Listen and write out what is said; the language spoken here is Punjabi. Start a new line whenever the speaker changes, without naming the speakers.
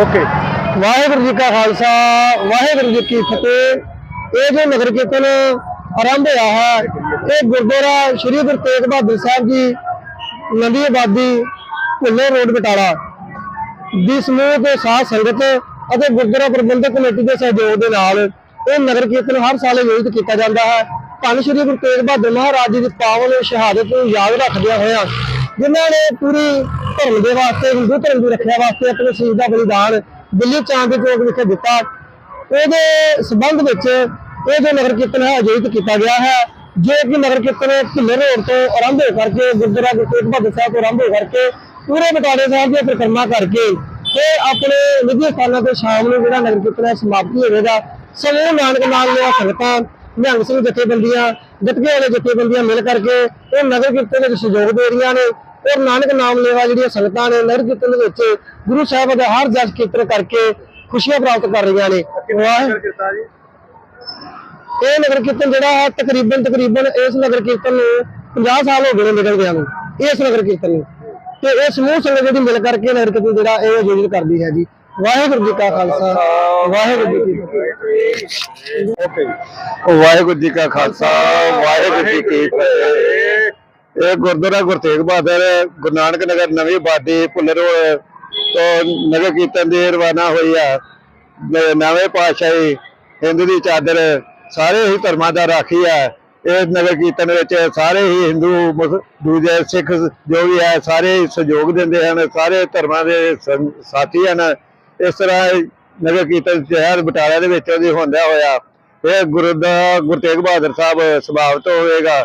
ਓਕੇ। ਵਾਹਿਗੁਰੂ ਜੀ ਕਾ ਖਾਲਸਾ, ਵਾਹਿਗੁਰੂ ਜੀ ਕੀ ਫਤਿਹ। ਇਹ ਜੋ ਨਗਰ ਕੀਰਤਨ ਆਰੰਭ ਹੋਇਆ ਹੈ, ਇਹ ਗੁਰਦੁਆਰਾ ਸ੍ਰੀ ਗੁਰੂ ਤੇਗ ਬਹਾਦਰ ਸਾਹਿਬ ਜੀ ਨਵੀਂ ਆਬਾਦੀ, ਭੁੱਲੇ ਰੋਡ, ਬਟਾਲਾ, ਦੀ ਸਮੂਹ ਦੇ ਸਾਧ ਸੰਗਤ ਅਤੇ ਗੁਰਦੁਆਰਾ ਪ੍ਰਬੰਧਕ ਕਮੇਟੀ ਦੇ ਸਹਿਯੋਗ ਦੇ ਨਾਲ ਇਹ ਨਗਰ ਕੀਰਤਨ ਹਰ ਸਾਲ ਆਯੋਜਿਤ ਕੀਤਾ ਜਾਂਦਾ ਹੈ। ਧੰਨ ਸ੍ਰੀ ਗੁਰੂ ਤੇਗ ਬਹਾਦਰ ਮਹਾਰਾਜ ਜੀ ਦੀ ਪਾਵਨ ਸ਼ਹਾਦਤ ਨੂੰ ਯਾਦ ਰੱਖਦਿਆਂ ਹੋਇਆਂ, ਜਿਨ੍ਹਾਂ ਨੇ ਪੂਰੀ ਧਰਮ ਦੇ ਵਾਸਤੇ ਹਿੰਦੂ ਧਰਮ ਦੀ ਰੱਖਿਆ ਵਾਸਤੇ ਆਪਣੇ ਸਰੀਰ ਦਾ ਬਲੀਦਾਨ ਦਿੱਲੀ ਚਾਂਦ ਦੇ ਚੌਕ ਵਿਖੇ ਦਿੱਤਾ। ਉਹਦੇ ਸੰਬੰਧ ਵਿੱਚ ਇਹ ਜੋ ਨਗਰ ਕੀਰਤਨ ਹੈ, ਆਯੋਜਿਤ ਕੀਤਾ ਗਿਆ ਹੈ, ਜੋ ਕਿ ਨਗਰ ਕੀਰਤਨ ਢਿੱਲੇ ਰੋਡ ਤੋਂ ਆਰੰਭ ਹੋ ਕਰਕੇ, ਗੁਰਦੁਆਰਾ ਗੁਰੂ ਤੇਗ ਬਹਾਦਰ ਸਾਹਿਬ ਤੋਂ ਆਰੰਭ ਹੋ ਕਰਕੇ, ਪੂਰੇ ਬਟਾਲੇ ਸਾਹਿਬ ਦੀਆਂ ਪਰਿਕਰਮਾ ਕਰਕੇ ਤੇ ਆਪਣੇ ਨਿੱਜੀ ਸਥਾਨਾਂ ਤੇ ਸ਼ਾਮ ਨੂੰ ਜਿਹੜਾ ਨਗਰ ਕੀਰਤਨ ਹੈ, ਸਮਾਪਤੀ ਹੋਵੇਗਾ ਸਮੂਹ ਨਾਨਕ ਨਾਮ ਦੀਆਂ ਸੰਗਤਾਂ, ਨਿਹੰਗ ਸਿੰਘ ਜਥੇਬੰਦੀਆਂ, ਗੱਤਕੇ ਵਾਲੇ ਜਥੇਬੰਦੀਆਂ ਮਿਲ ਕਰਕੇ ਇਹ ਨਗਰ ਕੀਰਤਨ ਵਿੱਚ ਸਹਿਯੋਗ ਦੇ ਰਹੀਆਂ ਨੇ। ਔਰ ਨਾਨਕ ਨਾਮ ਲੇਵਾ ਜਿਹੜੀਆਂ ਸੰਗਤਾਂ ਨੇ ਨਗਰ ਕੀਰਤਨ ਦੇ ਵਿੱਚ ਗੁਰੂ ਸਾਹਿਬ ਦਾ ਹਰ ਜਸ ਕੀਰਤਨ ਕਰਕੇ ਖੁਸ਼ੀਆਂ ਪ੍ਰਾਪਤ ਕਰ ਰਹੀਆਂ ਨੇ। ਇਹ ਨਗਰ ਕੀਰਤਨ ਜਿਹੜਾ ਹੈ ਤਕਰੀਬਨ ਤਕਰੀਬਨ ਇਸ ਨਗਰ ਕੀਰਤਨ ਨੂੰ 50 ਸਾਲ ਹੋ ਗਏ ਨੇ ਨਿਕਲਦਿਆਂ ਨੂੰ ਇਸ ਨਗਰ ਕੀਰਤਨ ਨੂੰ। ਤੇ ਇਹ ਸਮੂਹ ਸੰਗਤ ਜਿਹੜੀ ਮਿਲ ਕਰਕੇ ਨਗਰ ਕੀਰਤਨ ਜਿਹੜਾ ਇਹ ਆਯੋਜਿਤ ਕਰਦੀ ਹੈ ਜੀ। ਵਾਹਿਗੁਰੂ ਜੀ ਕਾ ਖਾਲਸਾ ਵਾਹਿਗੁਰੂ ਜੀ ਕੀ ਫਤਿਹ।
ਓਕੇ
ਵਾਹਿਗੁਰੂ ਜੀ ਕਾ ਖਾਲਸਾ ਵਾਹਿਗੁਰੂ ਜੀ ਕੀ ਫਤਿਹ। ਇਹ ਗੁਰਦੁਆਰਾ ਗੁਰਤੇਗ ਬਹਾਦਰ, ਗੁਰੂ ਨਾਨਕ ਨਗਰ ਨਵੀਂ ਆਬਾਦੀ ਭੁੱਲਰ ਤੋਂ ਨਗਰ ਕੀਰਤਨ ਦੀ ਰਵਾਨਾ ਹੋਈ ਆ। ਨਵੇਂ ਪਾਤਸ਼ਾਹੀ, ਹਿੰਦੂ ਦੀ ਚਾਦਰ ਸਾਰੇ ਹੀ ਧਰਮਾਂ ਦਾ ਰਾਖੀ ਆ। ਇਹ ਨਗਰ ਕੀਰਤਨ ਵਿੱਚ ਸਾਰੇ ਹੀ ਹਿੰਦੂ ਦੂਜੇ ਸਿੱਖ ਜੋ ਵੀ ਹੈ ਸਾਰੇ ਹੀ ਸਹਿਯੋਗ ਦਿੰਦੇ ਹਨ, ਸਾਰੇ ਧਰਮਾਂ ਦੇ ਸਾਥੀ ਹਨ। ਇਸ ਤਰ੍ਹਾਂ ਨਗਰ ਕੀਰਤਨ ਸ਼ਹਿਰ ਬਟਾਲਾ ਦੇ ਵਿੱਚ ਉਹਦੀ ਹੁੰਦਾ ਹੋਇਆ। ਇਹ ਗੁਰੂ ਦਾ ਗੁਰੂ ਤੇਗ ਬਹਾਦਰ ਸਾਹਿਬ ਸਮਾਪਤ ਹੋਵੇਗਾ।